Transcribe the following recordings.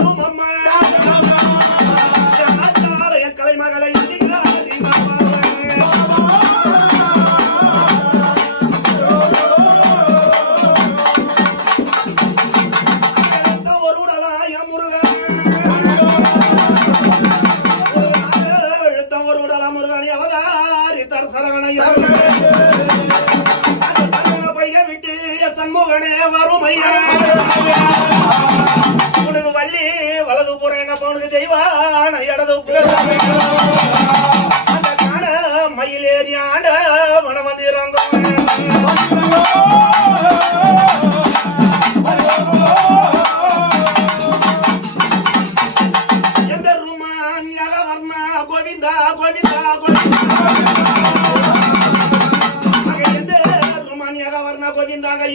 Oh of my mind.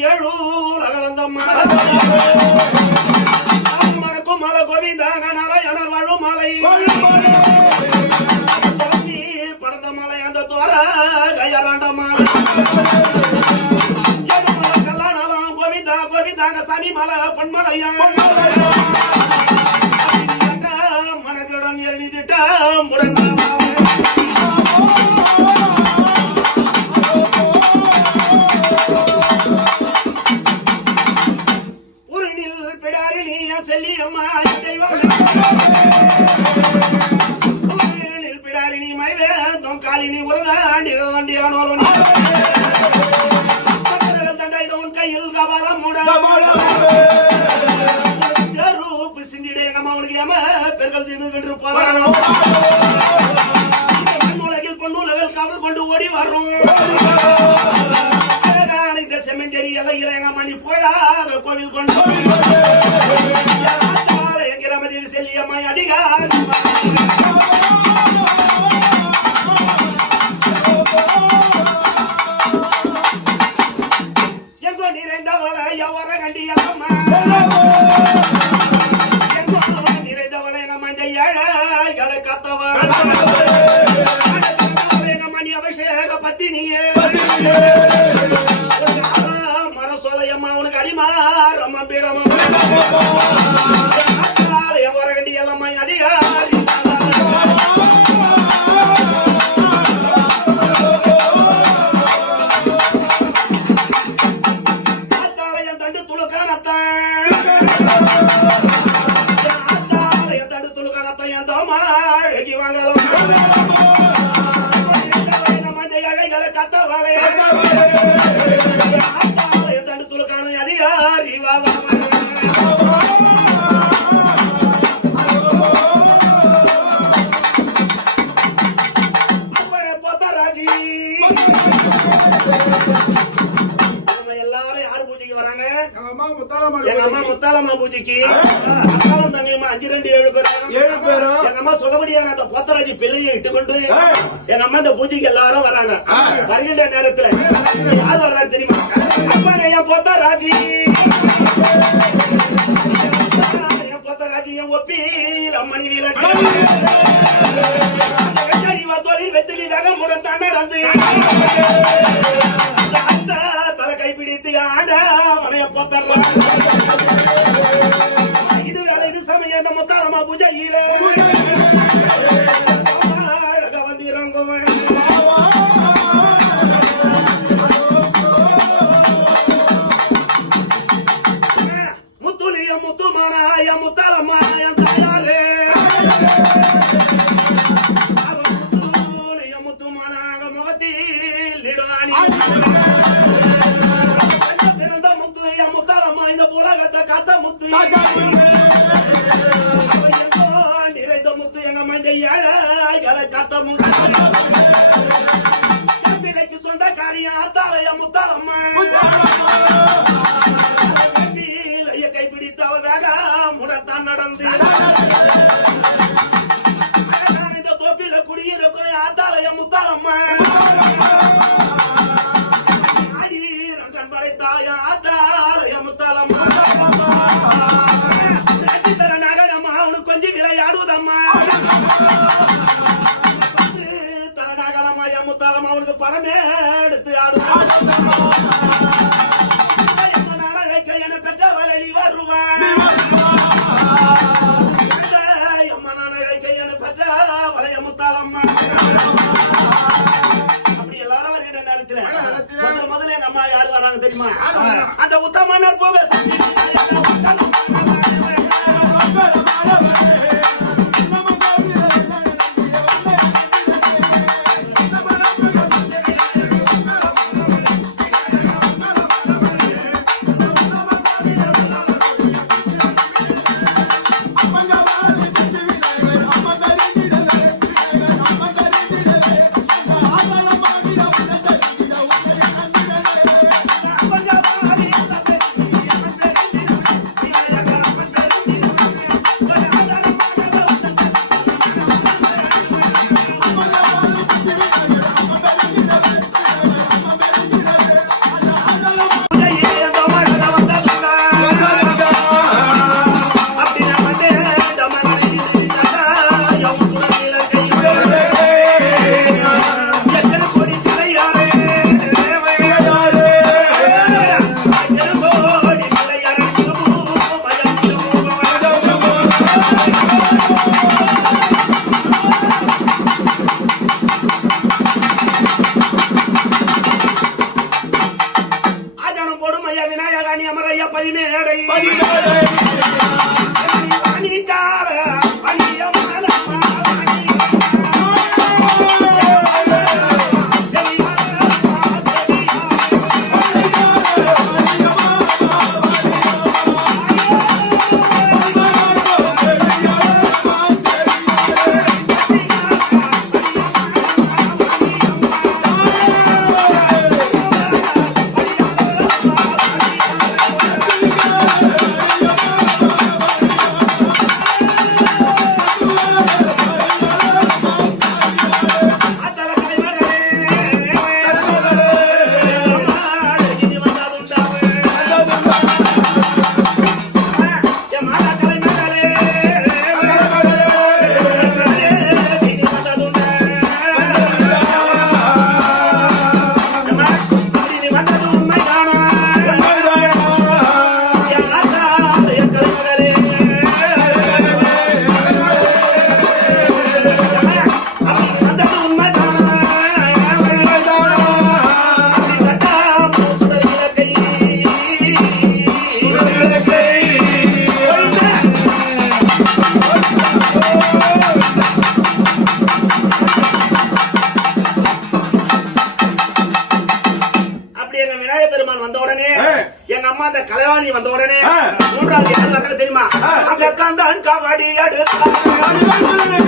ஏழூர் அகலந்தம் மணக்கும் மல கோவிந்த நாராயண வாழும் மாலை படந்த மலை அந்த தோர கயராண்ட மாலை கல்லாணம் கோவிந்தா கோவிந்தாங்க சனி மலை பொன்மலையா மனதிடம் எரிந்திட்ட முடங்க வரணும் கைப்பிடித்து ஆட மனைய போத்தர்லாம் சத்தமும் சொந்த காரியம் அத்தாலய முத்தாலம்மா. வந்து பணமே எடுத்து ஆடுவான். பெற்றவழி வருவான் முதல்ல அம்மா யாரு வராங்க தெரியுமா? அந்த உத்தமான போக கலைவாணி வந்த உடனே. மூன்றாவது தெரியுமா. அங்க கந்தான் கபடி அடுத்த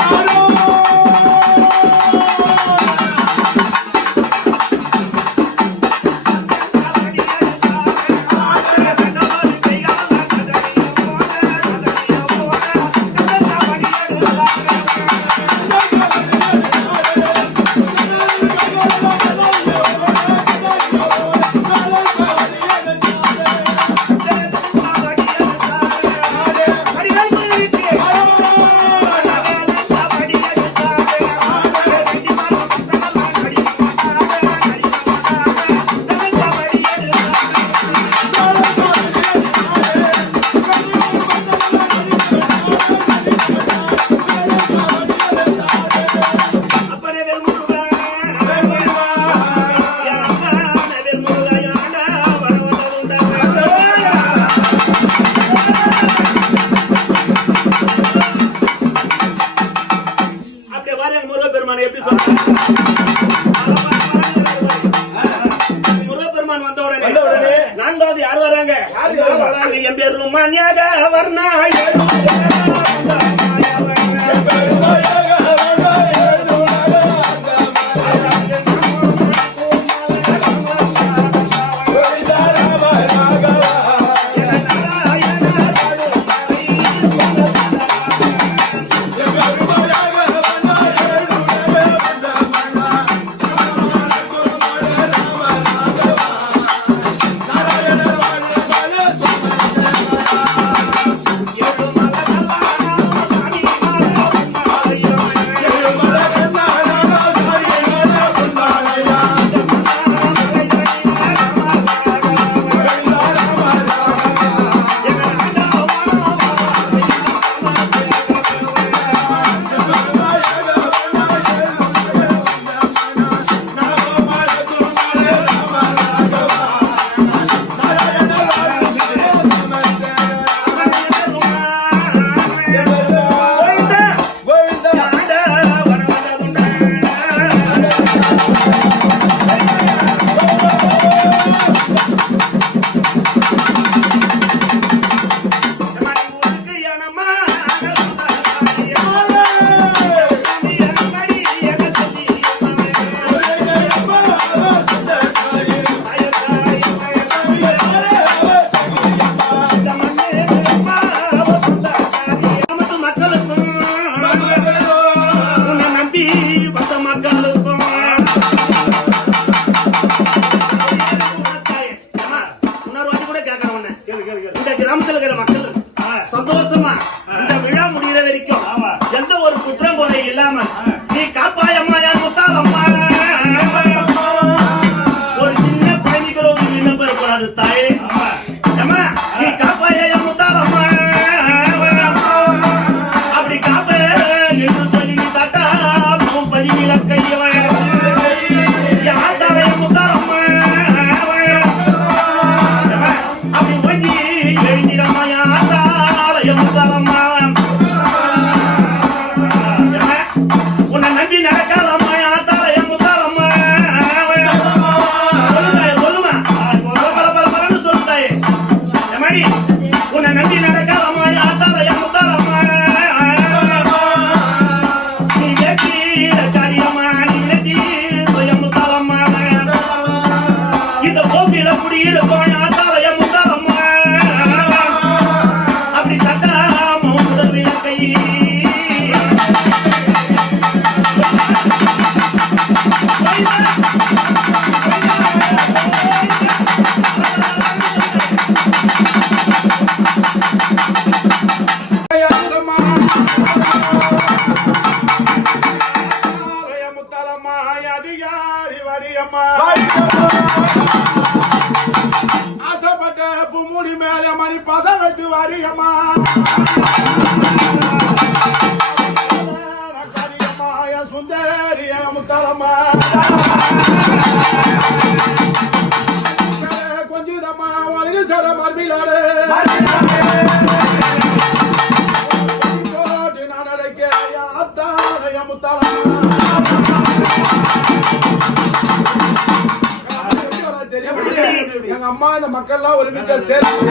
இந்த மக்கள்லாம் ஒருமிக்க சேர்ந்து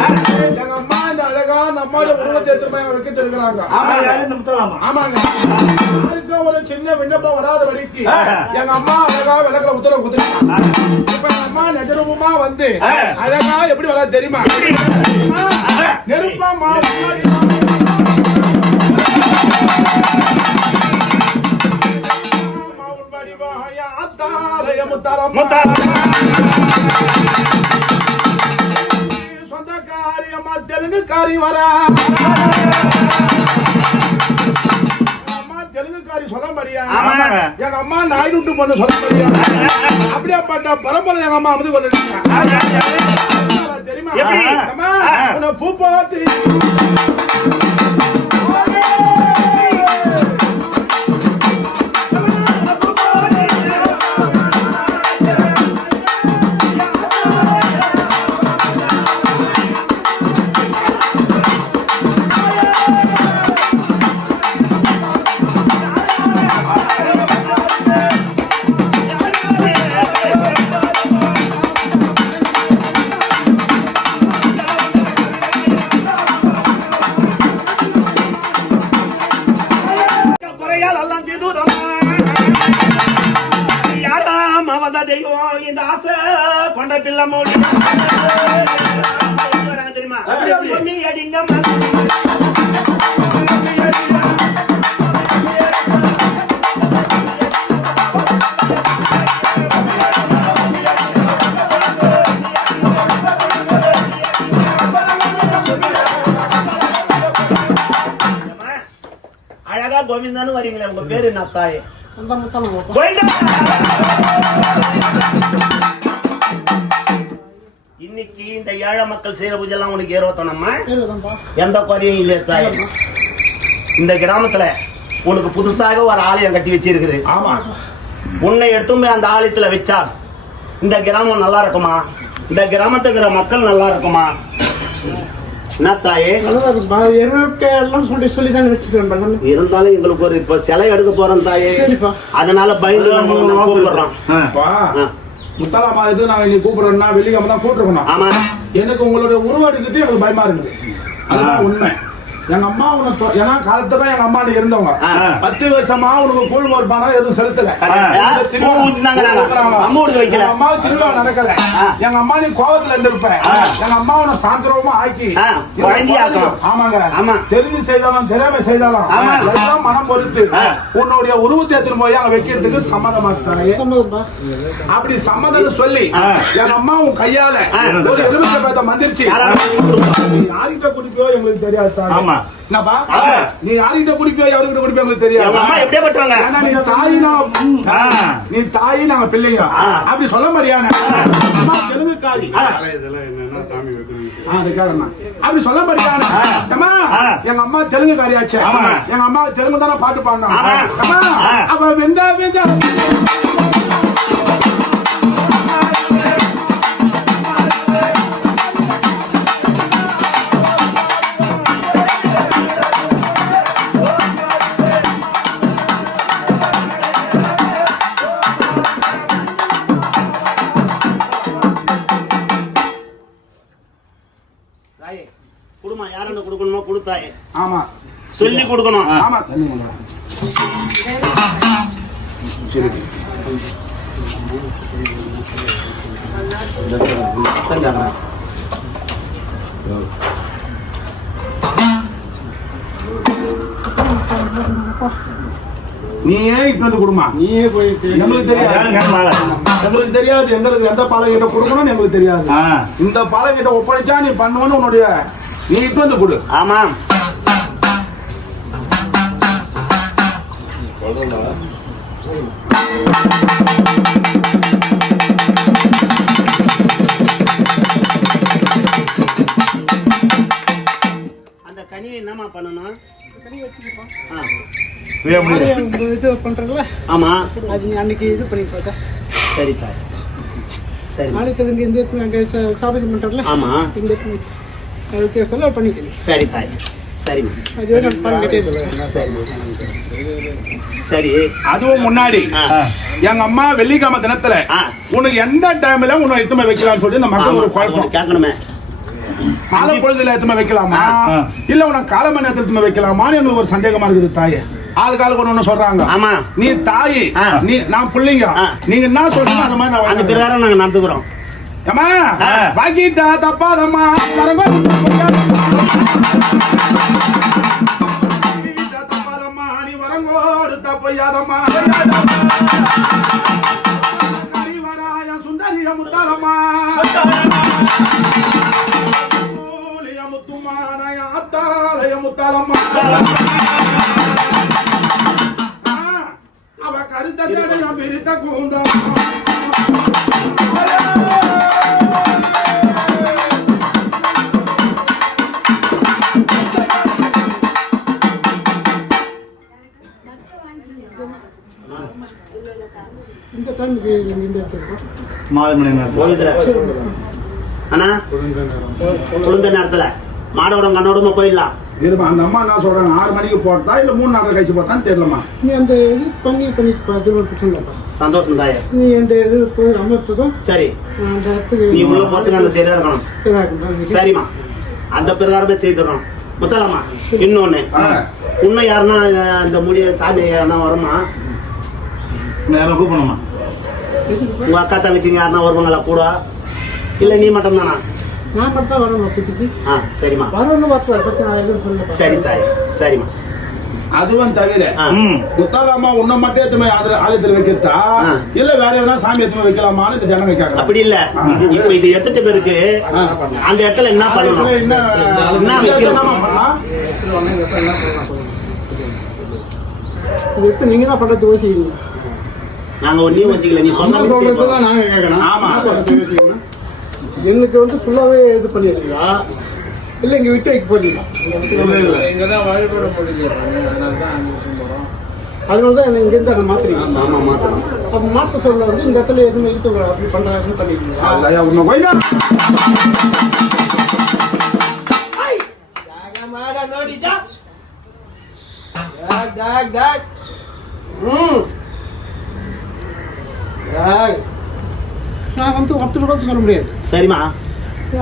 எங்க அம்மா இந்த அழகா இந்த அம்மாவோட உருவத்தை எடுத்துட்டு போய் வைக்கிட்டு இருக்கிறாங்க? ஆமாங்க யாருக்கும் ஒரு சின்ன விண்ணப்பம் வராத வழிக்கு எங்க அம்மா அழகா விளக்குல உத்தரவு கொடுத்துருக்காங்க இப்ப எங்க அம்மா நிஜரூபமா வந்து அழகா எப்படி வர தெரியுமா? நெருப்பாமா முன்னாடி வா. சொந்தக்காரி அம்மா தெலுங்குக்காரி வரா தெலுங்குக்காரி சொல்ல முடியா. எங்க அம்மா நாயுடு பொண்ணு சொல்ல முடியா அப்படியே பட்ட பரம்பரை எங்க அம்மா வந்து கொண்டு தெரியுமா பூ போட்டு கோவிந்தான்னு வரீங்களே உங்க பேரு என்ன தாயே? இன்னைக்கு இந்த ஏழை மக்கள் செய்யற பூஜை எல்லாம் உனக்கு ஏறுவத்தனம்மா எந்த குறையும் இல்லை தாய். இந்த கிராமத்துல உனக்கு புதுசாக ஒரு ஆலயம் கட்டி வச்சிருக்குது. ஆமா. உன்னை எடுத்தும் போய் அந்த ஆலயத்துல வச்சா இந்த கிராமம் நல்லா இருக்குமா? இந்த கிராமத்துக்கு இருக்கிற மக்கள் நல்லா இருக்குமா? என்ன தாயே எல்லாம் சொல்லி சொல்லி தான் வச்சுக்கிறேன் இருந்தாலும் எங்களுக்கு ஒரு இப்ப சிலை எடுக்க போறோம் தாயே. அதனால பயந்து நம்ம கூப்பிடுறோம். முத்தாலாமா இது நான் இன்னைக்கு கூப்பிடுறேன்னா வெள்ளிக்கிழமை தான் கூப்பிட்டுருக்கணும் ஆமா. எனக்கு உங்களுடைய உருவம் எடுக்கிறது எனக்கு பயமா இருக்குது. அதுதான் உண்மை. எங்க அம்மா உன்னை தொ- ஏன்னா காலத்துக்கும் எங்க அம்மா இருந்தவங்க. பத்து வருஷமா உனக்கு கூழ் ஒரு பணம் எதுவும் செலுத்தல. அம்மா திருவிழா நடக்கல. எங்க அம்மா நீ கோவத்துல இருந்திருப்ப. எங்க அம்மா உன்னை சாந்திரமா ஆக்கி. ஆமாங்க ஆமா. தெரிஞ்சு செய்தாலும் தெரியாம செய்தாலும் ஆமா. எல்லாம் மனம் பொறுத்து. உன்னுடைய உருவத்தை எடுத்துட்டு போய் அங்க வைக்கிறதுக்கு சம்மதமா தாயே அப்படி சம்மதம் சொல்லி. எங்க அம்மா உன் கையால. ஒரு எலுமிச்சை பழத்தை மந்திரிச்சு யார்கிட்ட குடிப்பியோ எங்களுக்கு தெரியாது தாயே. ஆமா. என்னப்பா. நீ யார்கிட்ட குடிப்பியோ எங்களுக்கு தெரியாது எங்க அம்மா எப்படியே பட்டுவாங்க ஏன்னா நீ தாய் நான் ஆ. நீ தாய் நாங்க பிள்ளைங்க. அப்படி சொல்ல முடியாத அம்மா தெலுங்குக்காரி. அப்படி சொல்ல ஆ. அம்மா. எங்க அம்மா தெலுங்கு காரியாச்சே. எங்க அம்மா தெலுங்கு தானே பாட்டு. அம்மா ஆ. அவ வெந்தா வெந்தா நீ ஏன் இப்ப வந்து கொடுமா. நீயே போய் எங்களுக்கு தெரியாது? எங்களுக்கு தெரியாது. எங்களுக்கு எந்த பாலை கிட்ட கொடுக்கணும்னு எங்களுக்கு தெரியாது. இந்த பாலை கிட்ட ஒப்படைச்சா நீ பண்ணுவன்னு உன்னுடைய நீ இப்ப வந்து கொடு. ஆமா. அந்த கனியை என்னம்மா பண்ணணும்? ஆ. இது பண்றல ஆமா. அது அன்னைக்கு இது பண்ணி சரி தாய். சரி. நாளைக்கு இங்க இந்த இடத்துல அங்கே சாபாஜி பண்றல ஆமா. இந்த அதுக்கு சொல்ல சரி தாய். சரி சரி. அதுவும் முன்னாடி. எங்க அம்மா வெள்ளிக்கிழமை தினத்துல ஆ. உனக்கு எந்த டைம்ல உன்னை எடுத்துமே வைக்கலாம்னு சொல்லி இந்த மக்கள் ஒரு குழப்பம். கேட்கணுமே. காலை பொழுதுல எடுத்துமே வைக்கலாமா. இல்ல உனக்கு காலை மணி நேரத்துல எடுத்துமே வைக்கலாமான்னு எங்களுக்கு ஒரு சந்தேகமா இருக்குது தாயே. ஆள் காலுக்கு ஒண்ணு ஒண்ணு சொல்றாங்க. ஆமா. நீ தாயி ஆ. நீ நான் பிள்ளைங்க. ஆ. நீங்க என்ன சொல்றீங்க அந்த மாதிரி நான் அந்த. பிரகாரம் நாங்க நடந்துக்கிறோம். ஏம்மா ஆ. வாக்கிட்டா தப்பாதம்மா. வரங்கோடு தப்பையாதம்மா கரிவராய சுந்தரிய முத்தாரம்மா மூலிய முத்துமானய அத்தாலய முத்தாரம்மா அவ கருத்த ஜடையம் பிரித்த கூந்தம் மாலை மணி நேரத்தில் அண்ணா குழந்தை நேரத்துல மாடோடம் கண்ணோடமா போயிடலாம். இருமா அந்த அம்மா என்ன சொல்றாங்க? ஆறு மணிக்கு போட்டா இல்ல மூணு நாள் கழிச்சு போட்டான்னு தெரியலமா நீ அந்த இது பண்ணி பண்ணி பார்த்து ஒரு பிரச்சனை இல்லைப்பா சந்தோஷம் தாயே. நீ அந்த இது போய் அமர்த்ததும் சரி. நீ உள்ள போறதுக்கு அந்த சரியா இருக்கணும். சரிம்மா. அந்த பிரகாரமே செய்துடுறோம் முத்தலம்மா இன்னொன்னு. இன்னும் யாருன்னா இந்த முடிய சாமி யாருன்னா வருமா நேரம் கூப்பிடணுமா உங்க அக்கா தங்கச்சிங்க யாருன்னா வருவாங்களா கூட? இல்ல நீ மட்டும் தானா நான் மட்டும் தான் வரணும் ஆ சரிம்மா. வரணும் பார்த்து பத்தி நான் எதுவும் சரி தாய் சரிம்மா. அதுவும் தவிர உன்னை மட்டும் எத்துமே ஆலயத்தில் வைக்கிறதா. இல்ல வேற எதனா சாமி எத்துமே வைக்கலாமான்னு இந்த ஜனம் வைக்காங்க அப்படி இல்ல. இப்ப இது எடுத்துட்டு பிறகு அந்த இடத்துல என்ன பண்ணணும்? என்ன வைக்கணும்? நீங்க தான் பண்றது யோசிக்கிறீங்க நாங்க ஒன்னையும் வச்சுக்கல நீ சொன்ன தான் நாங்க கேட்கணும் ஆமா. எங்களுக்கு வந்து ஃபுல்லாவே இது பண்ணிடுறீங்களா? இல்ல இங்க விட்டு வைக்க போறீங்களா? அதனால தான் இங்க இருந்து அங்க மாத்துறீங்க? ஆமா மாத்தணும் அப்ப மாத்த சொல்ல வந்து இந்த இடத்துல எதுவுமே இருக்கக்கூடாது. அப்படி பண்றாங்கன்னு பண்ணிருக்கீங்களா ஐயா, உன்னை கொய்தா. நான் வந்து ஒருத்தர் கூட சொல்ல முடியாது. சரிம்மா.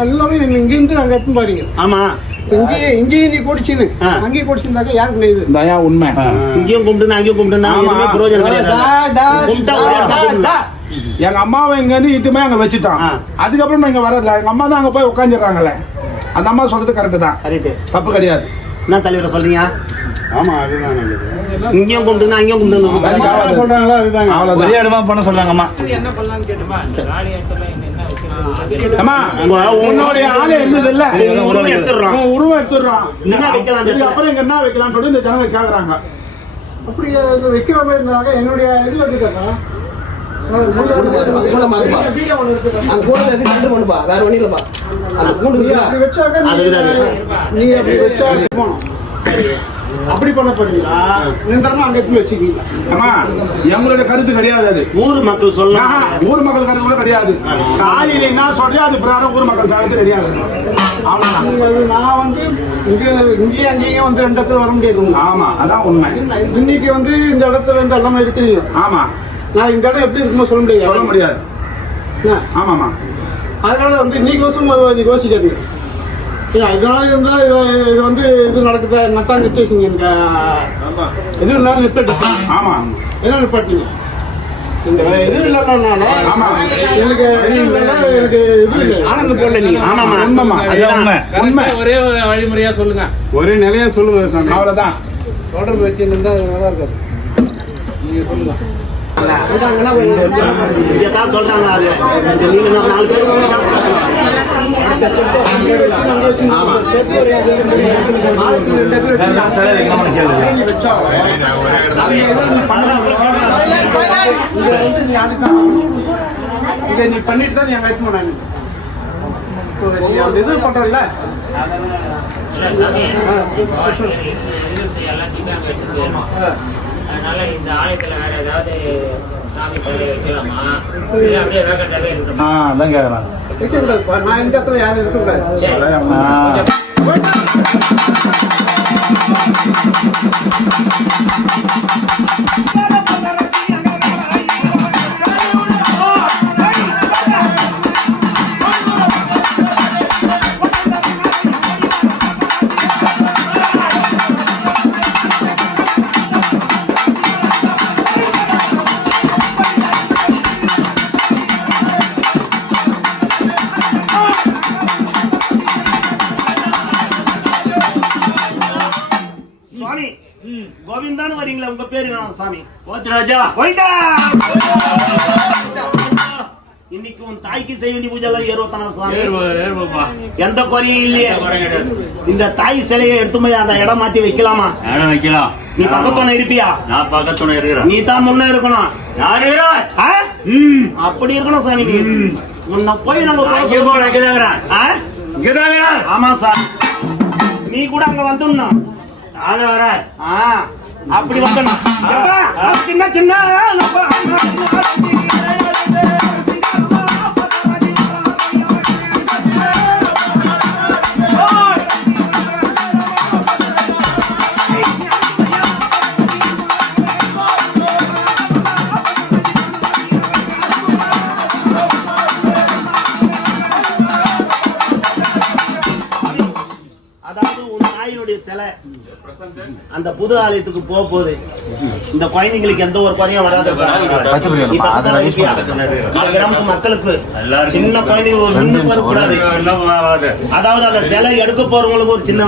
எல்லாமே இங்க இருந்து அங்க எடுத்து பாருங்க. ஆமா. இங்கேயே இங்கேயும் நீ குடிச்சின்னு. ஆ. அங்கேயும் குடிச்சிருந்தாக்க யாருக்கு இது? தயா உண்மை. இங்கேயும் கும்பிட்டு அங்கேயும் கும்பிட்டு ஆமா. எதுவுமே பிரயோஜனம் கிடையாது. எங்க அம்மாவை இங்க வந்து இட்டுமே அங்க வச்சுட்டான். ஆ. அதுக்கப்புறம் நான் இங்க வரல எங்க அம்மா தான் அங்க போய் உட்காந்துடுறாங்கல்ல அந்த அம்மா சொல்றது கரெக்ட் தான். தப்பு கிடையாது. என்ன தலைவரை சொல்றீங்க? ஆமா அதுதான் இங்கேயும் கும்பிட்டு அங்கேயும் ஆகாது. சொல்றாங்களா அதுதாங்க. ஒரே இடமா பண்ண சொன்னாங்கம்மா அம்மா உன்னுடைய ஆளு இருந்தது இல்ல உருவம் எடுத்துடுறோம். உருவம் எடுத்துடுறோம். என்ன அப்புறம் இங்க என்ன வைக்கலாம்னு சொல்லி இந்த ஜனங்க கேக்குறாங்க. அப்படி வைக்கிற மாதிரி இருந்தாங்க. என்னுடைய இது வந்துட்டா வீடியோ ஒன்று இருக்கு. அந்த கூட இருந்து கண்டு பண்ணுப்பா வேற இல்லப்பா. கூண்டு நீ அப்படி வச்சா அப்படி பண்ண போறீங்களா? நின்றமா அங்க எடுத்து வச்சுக்கீங்களா அம்மா எங்களுடைய கருத்து கிடையாது அது. ஊர் மக்கள் சொல்லலாம் ஊர் மக்கள் கருத்து கூட கிடையாது. காலையில என்ன சொல்றியோ அது பிரகாரம் ஊர் மக்கள் கருத்து கிடையாது. அவ்வளவுதான். நான் வந்து இங்க இங்கேயும் அங்கேயும் வந்து ரெண்டு இடத்துல வர முடியாது. ஆமா அதான் உண்மை. இன்னைக்கு வந்து இந்த இடத்துல இருந்து எல்லாமே இருக்கிறீங்க ஆமா. நான் இந்த இடம் எப்படி இருக்குமோ சொல்ல முடியாது. சொல்ல முடியாது? ஆமாமா அதனால வந்து நீ கோசம் நீ யோசிக்காதீங்க. இருந்தா இது இது வந்து இது நடக்குதா நட்டா நிறுத்திங்க எனக்கு இது இருந்தாலும் நிப்பாட்டி ஆமா என்ன நிப்பாட்டிங்க இந்த இது இல்லைன்னா ஆமா எனக்கு எனக்கு இது இல்லை ஆனந்த போடல நீங்க ஆமாமா உண்மைமா உண்மை உண்மை ஒரே ஒரு வழிமுறையா சொல்லுங்க ஒரே நிலையா சொல்லுவது அவ்வளவுதான் தொடர்பு வச்சிருந்தா நல்லா இருக்காது நீங்க சொல்லுங்க சொல்றாங்க அது நீங்க நாலு பேர் இதை நீ இதை நீ பண்ணிட்டு தான் நீ எடுத்து அந்த இது பண்றல அதனால இந்த ஆலயத்துல வேற ஏதாவது சாமி படம் வைக்கலாமா ஆ அதான் கேக்குறாங்க. வைக்கக்கூடாதுப்பா நான் இந்த இடத்துல யாரும் இருக்கக்கூடாது சுவாமி. கோவிந்தான்னு வரீங்களா உங்க பேரு என்ன சாமி. ராஜா கோவிந்தா! இன்னைக்கு உன் தாய்க்கு செய்ய வேண்டிய பூஜை எல்லாம் ஏறுவத்தான சுவாமி எந்த குறையும் இல்லையே. இந்த தாய் சிலையை எடுத்து போய் அந்த இடம் மாத்தி வைக்கலாமா? இடம் வைக்கலாம். நீ பக்கத்துல இருப்பியா? நான் பக்கத்துல இருக்கிறேன். நீ தான் முன்ன இருக்கணும். யார் அப்படி இருக்கணும் சாமி நீ. உன்னை போய் நம்ம ஆமா சார் நீ கூட அங்க வந்துடணும். நானும் வரேன் ஆ, அப்படி வந்துடணும் சின்ன சின்ன அந்த புது ஆலயத்துக்கு போக போகுது. இந்த குழந்தைங்களுக்கு எந்த ஒரு குறையும் வராது சார். கிராமத்து மக்களுக்கு சின்ன குழந்தைங்க ஒரு நின்று வரக்கூடாது. எல்லாம் ஆகாது. அதாவது அந்த சிலை எடுக்க போறவங்களுக்கு ஒரு சின்ன